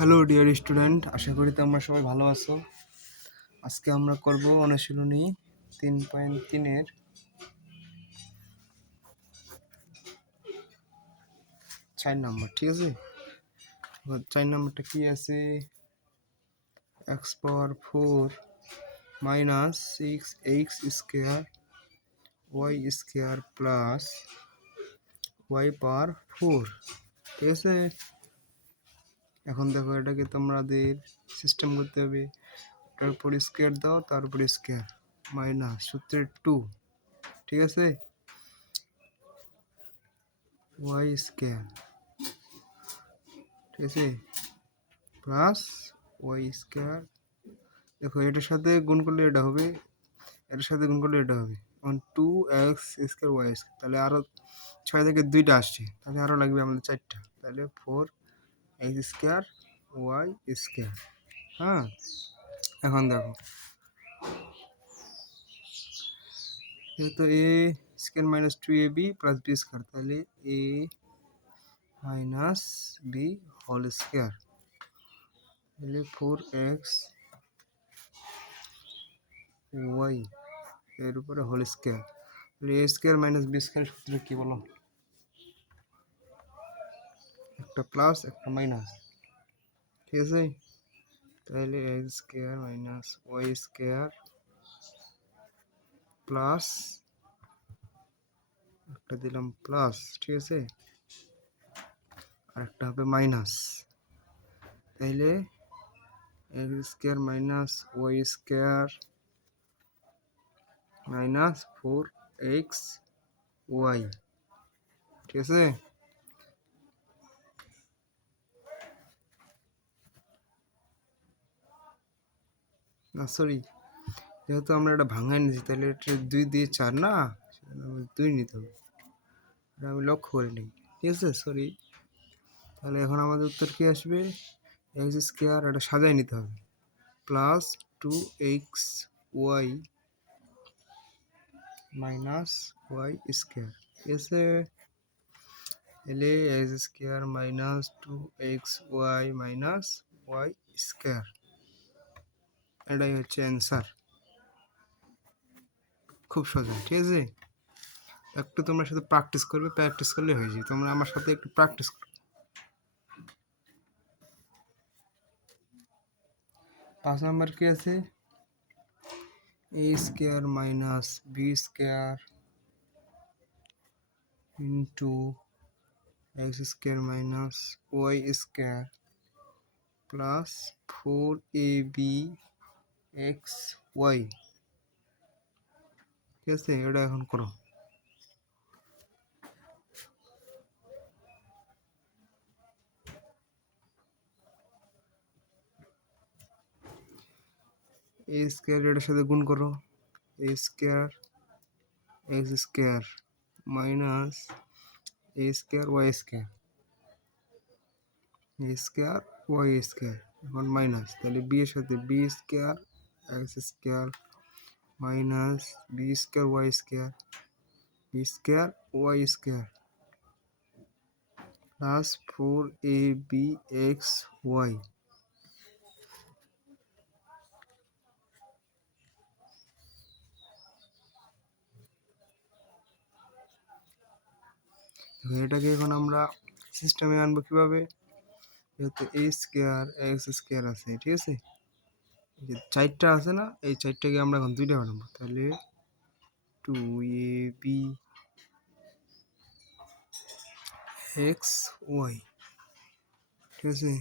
Hello dear student, আশা করি তোমরা সবাই ভালো আছো। আজকে আমরা করব অনুশীলনী 3.3-এর 4 নম্বর। ঠিক আছে, 4 নম্বরটা কি আছে? X power 4 minus 6x square Y square plus y power 4। ঠিক আছে, এখন দেখো এটাকে তোমাদের সিস্টেম করতে হবে। তার উপর স্কোয়ার দাও, তার উপর স্কোয়ার মাইনাস সূত্রের 2। ঠিক আছে, ওয়াই স্কোয়ার, ঠিক আছে, প্লাস ওয়াই স্কোয়ার। দেখো এটার সাথে গুণ করলে এটা হবে, এটার সাথে গুণ করলে এটা হবে। এখন 2x স্কোয়ার ওয়াই স্কোয়ার, তাহলে আরও 6 থেকে 2টা আসছে, তাহলে আরও লাগবে আমাদের 4টা, তাহলে 4x স্কোয়ার ওয়াই স্কোয়ার। হ্যাঁ, এখন দেখো যেহেতু a square minus 2ab plus b square, তাহলে a minus b whole square, তাহলে 4x ওয়াই এর উপরে হোল স্কোয়ার। তাহলে a square minus B square সূত্র কি বলো? একটা প্লাস একটা মাইনাস। ঠিক আছে, তাহলে X square minus Y square plus একটা দিলাম প্লাস, ঠিক আছে, আর একটা হবে মাইনাস। তাহলে X square minus Y square minus 4x Y. ঠিক আছে, না সরি, যেহেতু আমরা এটা ভাঙাই নিয়েছি, তাহলে এটা 2 দিয়ে 4 না, 2 নিতে হবে, এটা আমি লক্ষ্য করে নিই। ঠিক আছে, সরি। তাহলে এখন আমাদের উত্তর কি আসবে? এক্স স্কোয়ার, এটা সাজাই নিতে হবে, plus 2x Y minus Y square. ঠিক আছে, তাহলে X square minus 2x Y minus Y square, এটাই হচ্ছে অ্যান্সার। খুব সোজা। ঠিক আছে, একটু তোমরা সাথে প্র্যাকটিস করবে, প্র্যাকটিস করলে হয়ে যাবে। তোমরা আমার সাথে একটু প্র্যাকটিস করো। 5 নাম্বার কি আছে? A square minus B square into x square minus Y square plus 4ab x y. ঠিক আছে, এটা এখন করো। এ স্কোয়ার এটার সাথে গুণ করো, A square x square minus A square Y square, A square Y square, এখন মাইনাস, তাহলে বি এর সাথে B square x square minus B square Y square, B square Y square plus 4ab x Y. এটাকে এখন আমরা সিস্টেমে আনবো কিভাবে? যেহেতু এ স্কোয়ার এক্স স্কোয়ার আছে, ঠিক আছে, যে 4টা আছে না, এই 4টাকে আমরা এখন 2টা বানাবো, তাহলে 2ab এক্স ওয়াই। ঠিক আছে,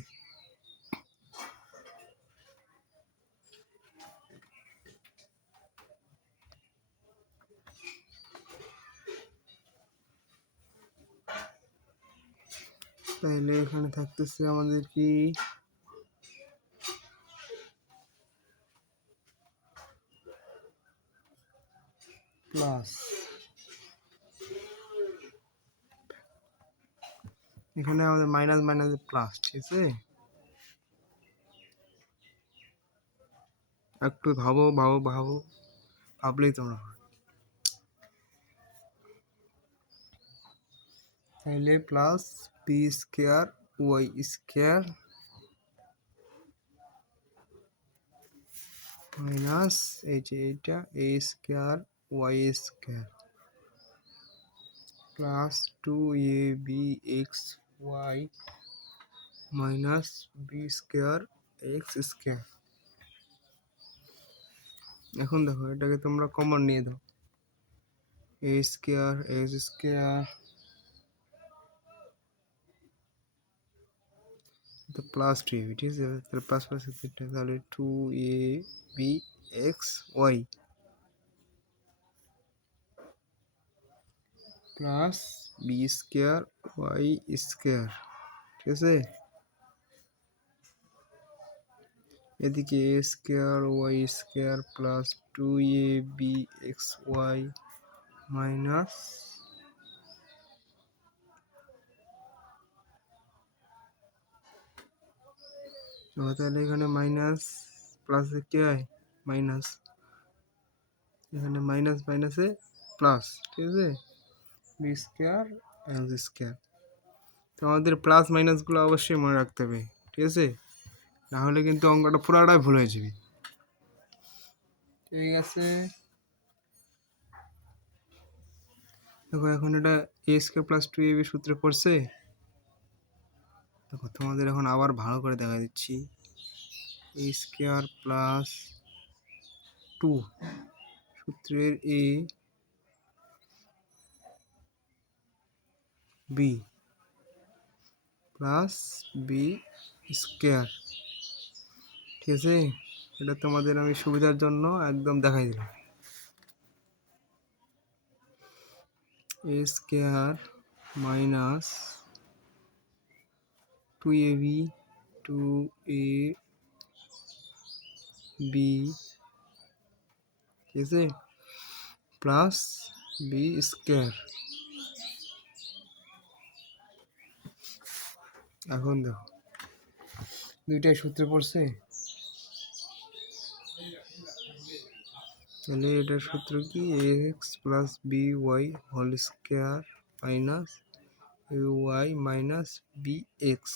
তাহলে এখানে থাকতেছে আমাদের কি প্লাস, এখানে আমাদের মাইনাস মাইনাস প্লাস। ঠিক আছে, একটু ভাবো ভাবো ভাবো, ভাবলেই তোমরা। তাহলে plus b square Y square minus এই যে এইটা a square Y square plus 2ab xy minus B square x square. এখন দেখো এটাকে তোমরা কমন নিয়ে দাও, এ স্কোয়ার এক্স স্কোয়ার তো প্লাস 2ab, ঠিক আছে? তাহলে প্লাস প্লাস তাহলে 2ab xy plus b square Y square, ঠিক আছে? এদিকে a square Y square plus 2ab xy minus তাহলে এখানে মাইনাস প্লাস কি হয় মাইনাস, এখানে মাইনাস মাইনাসে প্লাস, ঠিক আছে? B square x square. তো আমাদের প্লাস মাইনাসগুলো অবশ্যই মনে রাখতে হবে, ঠিক আছে? না হলে কিন্তু অঙ্কটা পুরাটাই ভুল হয়ে যাবে। ঠিক আছে, দেখো এখন এটা এ স্কোয়ার প্লাস 2ab সূত্রে পড়ছে। দেখো তোমাদের এখন আবার ভালো করে দেখা দিচ্ছি, এ স্কোয়ার প্লাস 2 সূত্রের A B plus b square, ঠিক আছে? এটা তোমাদের আমি সুবিধার জন্য একদম দেখাই দিলাম। এ স্কোয়ার মাইনাস 2ab 2ab, ঠিক আছে? Plus b square. এখন দেখো দুইটাই সূত্রে পড়ছে, তাহলে এটার সূত্র কি x plus b y whole square minus a y minus b x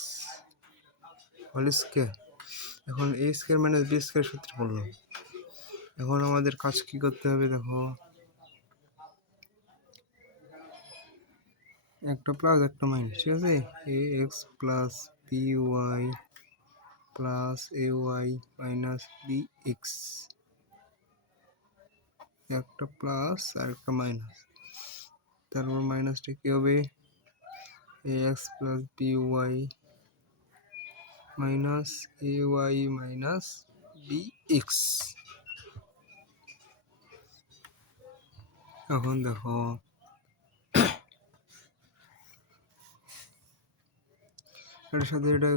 whole square. এখন a square minus B square সূত্রে পড়লো। এখন আমাদের কাজ কি করতে হবে, দেখো একটা প্লাস একটা মাইনাস, ঠিক আছে? A x plus b y plus a y minus b x, একটা প্লাস আর একটা মাইনাস, তারপর মাইনাসটা কি হবে, a x plus b y minus a y minus b x. এখন দেখো এটার সাথে এটা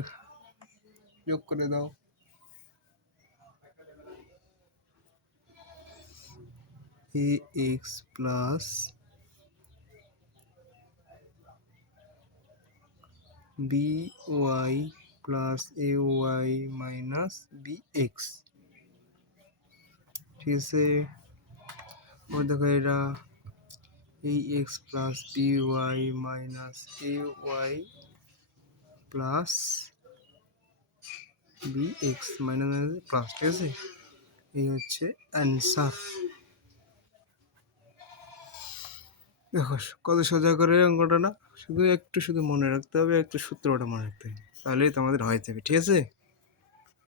যোগ করে দাও, a x plus b y plus a y minus b x, ঠিক আছে? ও দেখো এটা এই x plus b y minus a y plus b x minus plus, ঠিক আছে? এই হচ্ছে অ্যান্সার। দেখো কত সোজা করে অঙ্কটা না, শুধু একটু শুধু মনে রাখতে হবে, একটু সূত্রটা মনে রাখতে হবে, তাহলেই তোমাদের হয়ে যাবে, ঠিক আছে?